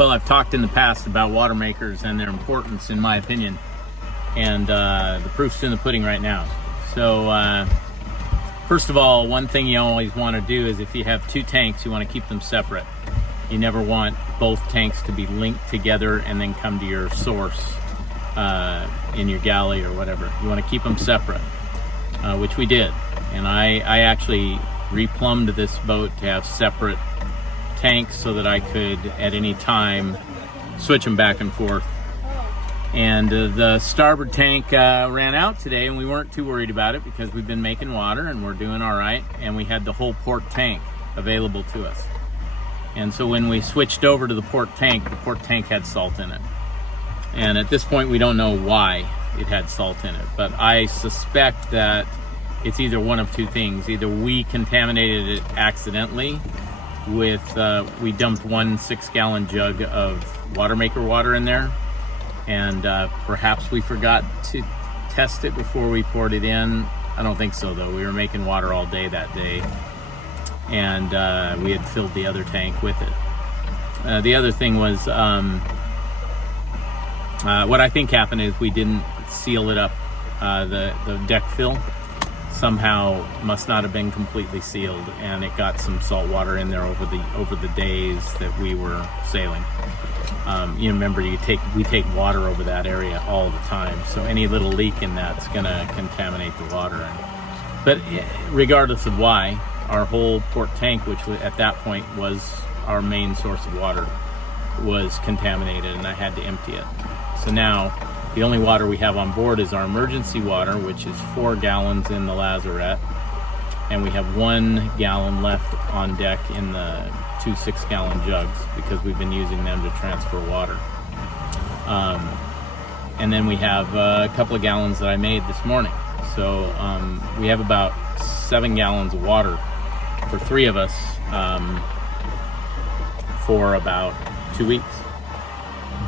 Well, I've talked in the past about water makers and their importance, in my opinion, and the proof's in the pudding right now. So first of all, one thing you always want to do is if you have two tanks, you want to keep them separate. You never want both tanks to be linked together and then come to your source in your galley or whatever. You want to keep them separate, which we did. And I actually replumbed this boat to have separate tanks so that I could at any time switch them back and forth. And the starboard tank ran out today, and we weren't too worried about it because we've been making water and we're doing all right, and we had the whole port tank available to us. And so when we switched over to the port tank had salt in it. And at this point we don't know why it had salt in it, but I suspect that it's either one of two things. Either we contaminated it accidentally with, we dumped 1 6-gallon jug of water maker water in there, and perhaps we forgot to test it before we poured it in. I don't think so though. We were making water all day that day, and we had filled the other tank with it. The other thing was, what I think happened is we didn't seal it up. The deck fill somehow must not have been completely sealed, and it got some salt water in there over the days that we were sailing. You remember, we take water over that area all the time, so any little leak in that's gonna contaminate the water. But regardless of why, our whole port tank, which at that point was our main source of water, was contaminated, and I had to empty it. So now the only water we have on board is our emergency water, which is 4 gallons in the lazarette, and we have 1 gallon left on deck in the 2 6-gallon jugs because we've been using them to transfer water. And then we have a couple of gallons that I made this morning. So we have about 7 gallons of water for 3 of us for about 2 weeks.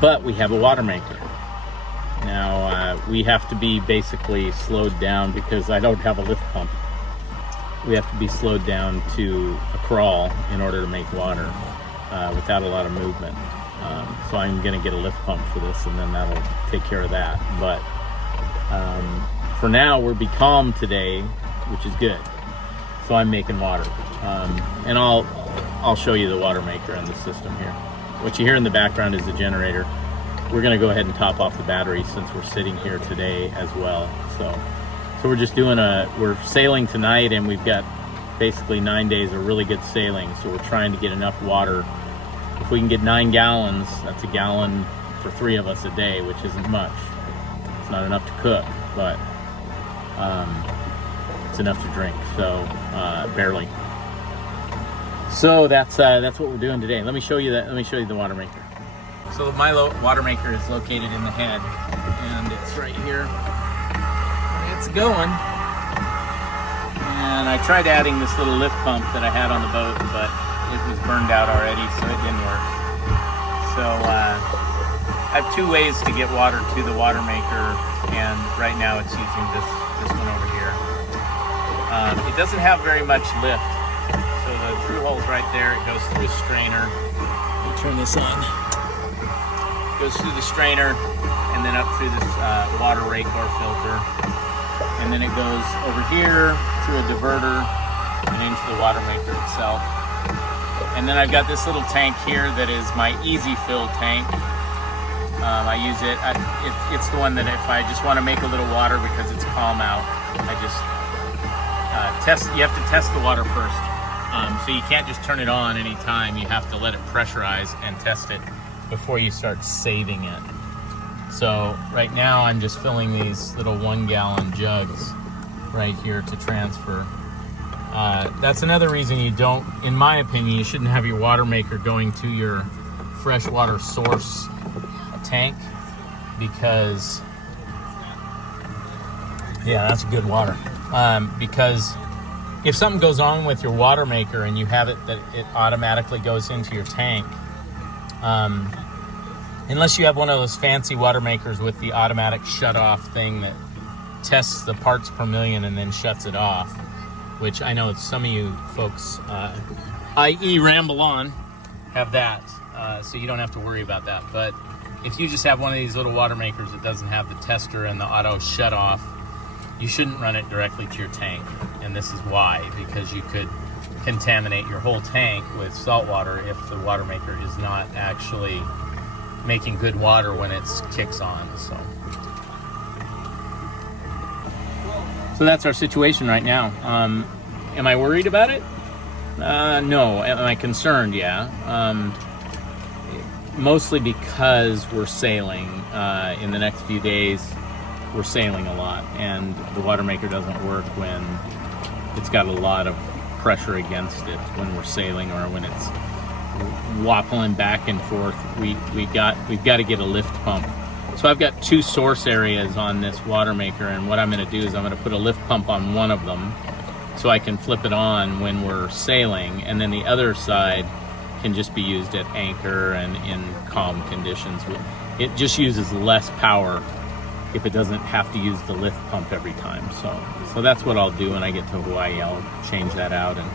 But we have a water maker. Now, we have to be basically slowed down because I don't have a lift pump. We have to be slowed down to a crawl in order to make water without a lot of movement. So I'm going to get a lift pump for this, and then that'll take care of that. But for now, we're becalmed today, which is good. So I'm making water. And I'll show you the water maker and the system here. What you hear in the background is the generator. We're going to go ahead and top off the battery since we're sitting here today as well. So we're just we're sailing tonight, and we've got basically 9 days of really good sailing. So we're trying to get enough water. If we can get 9 gallons, that's a gallon for 3 of us a day, which isn't much. It's not enough to cook, but it's enough to drink. So barely. So that's what we're doing today. Let me show you that. Let me show you the water maker. So my water maker is located in the head, and it's right here. It's going. And I tried adding this little lift pump that I had on the boat, but it was burned out already, so it didn't work. So I have 2 ways to get water to the water maker, and right now it's using this one over here. It doesn't have very much lift. So the through hole's right there. It goes through a strainer. Let me turn this on. Goes through the strainer and then up through this water rake or filter, and then it goes over here through a diverter and into the water maker itself. And then I've got this little tank here that is my easy fill tank. I use it. It's the one that if I just want to make a little water because it's calm out, I just test. You have to test the water first, so you can't just turn it on anytime. You have to let it pressurize and test it before you start saving it. So right now I'm just filling these little 1-gallon jugs right here to transfer. That's another reason you don't, in my opinion, you shouldn't have your water maker going to your freshwater source tank, because yeah, that's good water. Because if something goes on with your water maker and you have it that it automatically goes into your tank, unless you have one of those fancy water makers with the automatic shut-off thing that tests the parts per million and then shuts it off, which I know some of you folks, i.e. Ramble On, have that. so you don't have to worry about that. But if you just have one of these little water makers that doesn't have the tester and the auto shut off, you shouldn't run it directly to your tank. And this is why, because you could contaminate your whole tank with salt water if the water maker is not actually making good water when it kicks on. So that's our situation right now. Am I worried about it? No. Am I concerned? Yeah. Mostly because we're sailing. In the next few days, we're sailing a lot, and the water maker doesn't work when it's got a lot of pressure against it when we're sailing, or when it's wappling back and forth. We've got to get a lift pump. So I've got two source areas on this water maker, and what I'm going to do is I'm going to put a lift pump on one of them so I can flip it on when we're sailing, and then the other side can just be used at anchor and in calm conditions. It just uses less power if it doesn't have to use the lift pump every time. So that's what I'll do when I get to Hawaii. I'll change that out and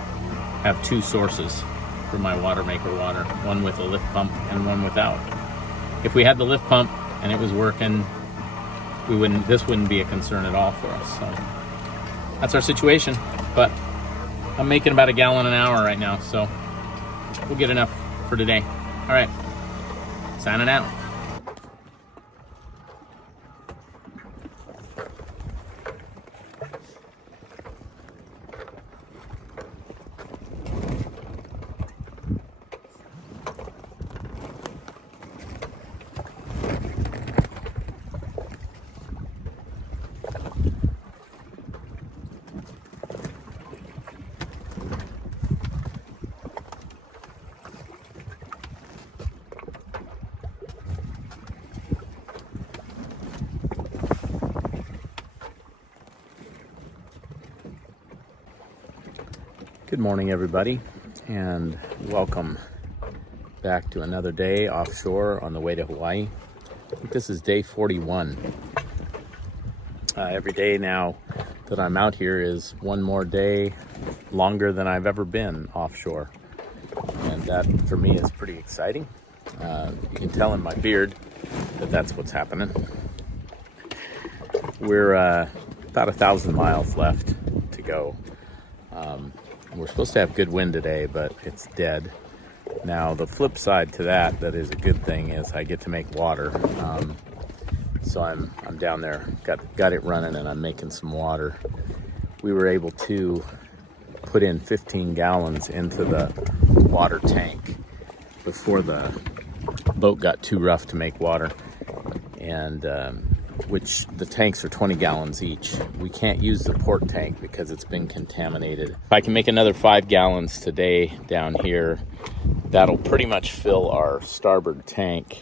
have two sources for my water maker water, one with a lift pump and one without. If we had the lift pump and it was working, this wouldn't be a concern at all for us. So that's our situation. But I'm making about 1 gallon an hour right now, so we'll get enough for today. All right, signing out. Good morning, everybody, and welcome back to another day offshore on the way to Hawaii. I think this is day 41. Every day now that I'm out here is one more day longer than I've ever been offshore, and that for me is pretty exciting. You can tell in my beard that that's what's happening. We're about 1,000 miles left to go. We're supposed to have good wind today, but it's dead. Now, the flip side to that is a good thing, is I get to make water. So I'm down there, got it running, and I'm making some water. We were able to put in 15 gallons into the water tank before the boat got too rough to make water, and which the tanks are 20 gallons each. We can't use the port tank because it's been contaminated. If I can make another 5 gallons today down here, that'll pretty much fill our starboard tank.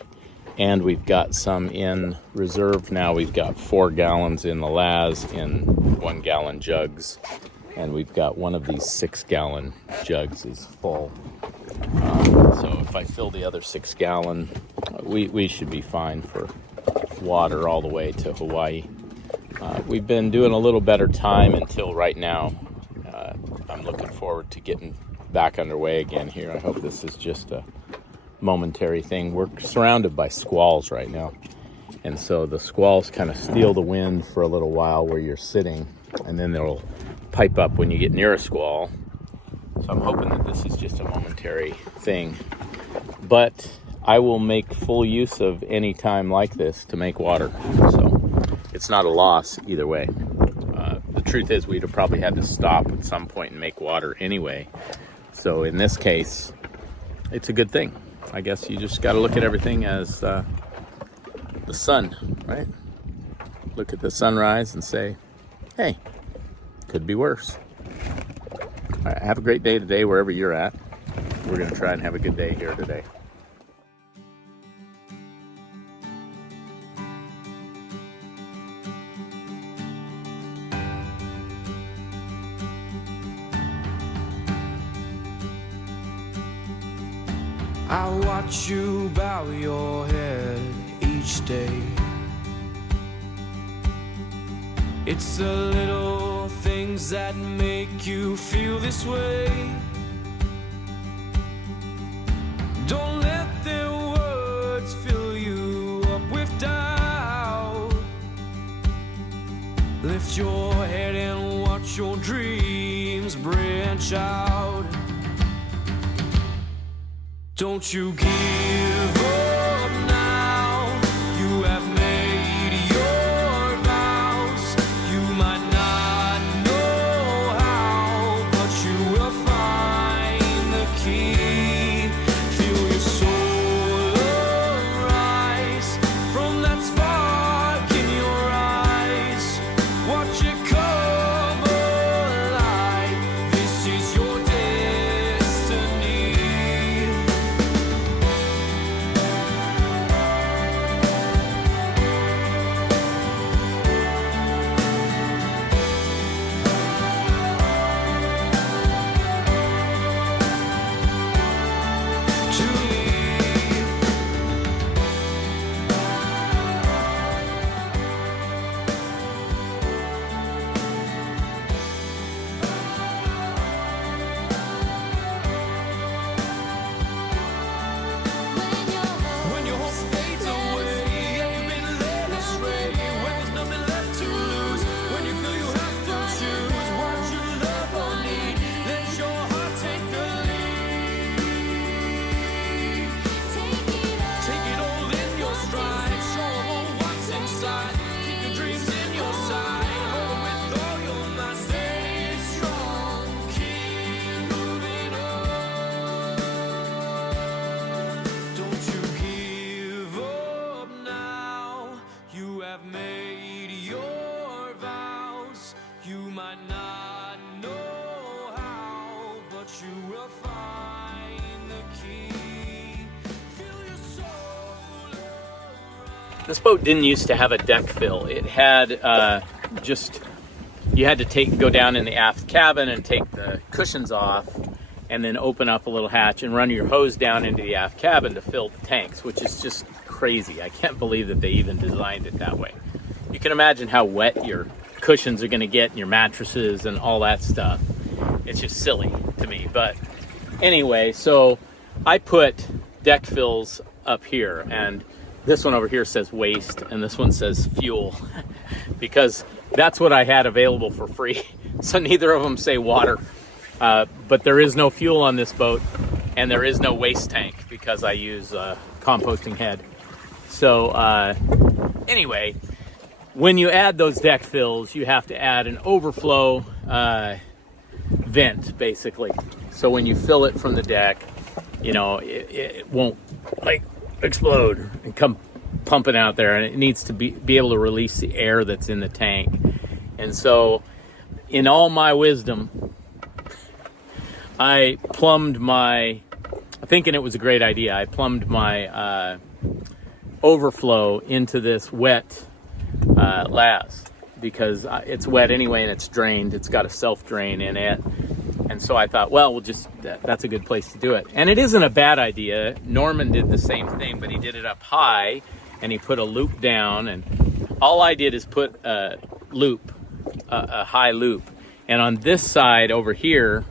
And we've got some in reserve now. We've got 4 gallons in the LAS in 1 gallon jugs. And we've got one of these 6 gallon jugs is full. So if I fill the other 6 gallon, we should be fine for water all the way to Hawaii. We've been doing a little better time until right now. I'm looking forward to getting back underway again here. I hope this is just a momentary thing. We're surrounded by squalls right now, and so the squalls kind of steal the wind for a little while where you're sitting, and then they'll pipe up when you get near a squall. So I'm hoping that this is just a momentary thing, but I will make full use of any time like this to make water. So it's not a loss either way. The truth is we'd have probably had to stop at some point and make water anyway. So in this case, it's a good thing. I guess you just got to look at everything as the sun, right? Look at the sunrise and say, hey, could be worse. All right, have a great day today wherever you're at. We're going to try and have a good day here today. I watch you bow your head each day. It's the little things that make you feel this way. Don't let them reach out. Don't you give up now. You have made your vows. You might not know how, but you will find the key. Feel your soul arise from that spark in your eyes. Watch it come alive. This is your destiny. To when your hope fades away and you've been led astray, when there's nothing left to lose, when you feel you have to choose what you love or need, let your heart take the lead. Take it all in your stride, show 'em all what's inside. Keep your dreams in your sight, hold 'em with all your might. Stay strong, keep moving on. Don't you give up now. You have made your vows. You might not know how, but you will find the key. Feel your soul arise. This boat didn't used to have a deck fill. It had just, you had to go down in the aft cabin and take the cushions off and then open up a little hatch and run your hose down into the aft cabin to fill the tanks, which is just crazy. I can't believe that they even designed it that way. You can imagine how wet your cushions are gonna get and your mattresses and all that stuff. It's just silly to me. But anyway, so I put deck fills up here, and this one over here says waste and this one says fuel because that's what I had available for free. So neither of them say water. But there is no fuel on this boat and there is no waste tank because I use a composting head. So anyway, when you add those deck fills, you have to add an overflow vent, basically. So when you fill it from the deck, you know, it won't like explode and come pumping out there, and it needs to be able to release the air that's in the tank. And so in all my wisdom, I plumbed my, thinking it was a great idea, I plumbed my overflow into this wet las, because it's wet anyway and it's drained. It's got a self-drain in it. And so I thought, well, that's a good place to do it. And it isn't a bad idea. Norman did the same thing, but he did it up high and he put a loop down, and all I did is put a loop, a high loop. And on this side over here,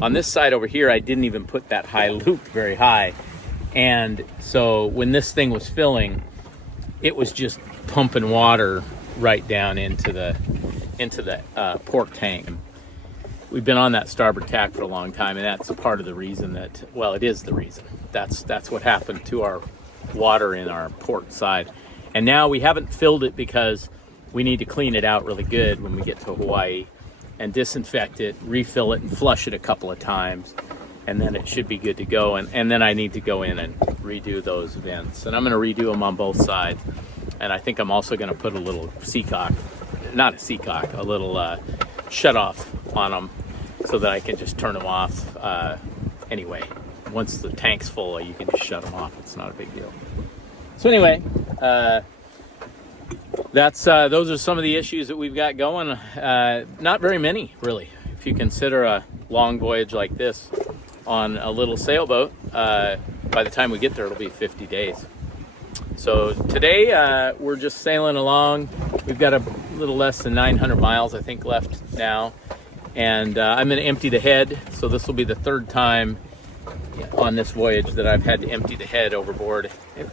I didn't even put that high loop very high. And so when this thing was filling, it was just pumping water right down into the port tank. We've been on that starboard tack for a long time, and that's a part of the reason that, well, it is the reason. That's what happened to our water in our port side. And now we haven't filled it because we need to clean it out really good when we get to Hawaii and disinfect it, refill it, and flush it a couple of times, and then it should be good to go. And then I need to go in and redo those vents, and I'm going to redo them on both sides. And I think I'm also going to put a little a little shut off on them so that I can just turn them off anyway. Once the tank's full, you can just shut them off. It's not a big deal. So anyway, those are some of the issues that we've got going. Not very many, really. If you consider a long voyage like this on a little sailboat, by the time we get there, it'll be 50 days. So today, we're just sailing along. We've got a little less than 900 miles, I think, left now. And I'm going to empty the head. So this will be the third time on this voyage that I've had to empty the head overboard.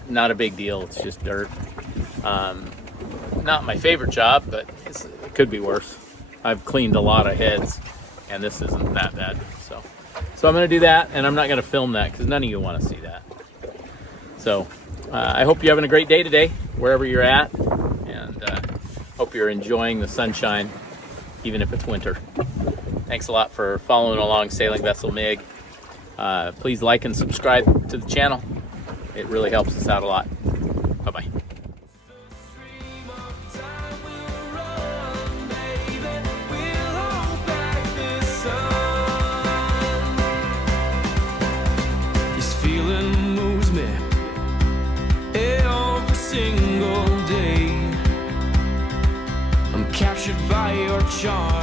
Not a big deal. It's just dirt. Not my favorite job, but it could be worse. I've cleaned a lot of heads, and this isn't that bad. So I'm going to do that, and I'm not going to film that because none of you want to see that. So I hope you're having a great day today, wherever you're at, and hope you're enjoying the sunshine, even if it's winter. Thanks a lot for following along Sailing Vessel MIG. Please like and subscribe to the channel. It really helps us out a lot. Bye-bye. Stream of time will run, baby. We'll hold back the sun. This feeling moves me every single day. I'm captured by your charm.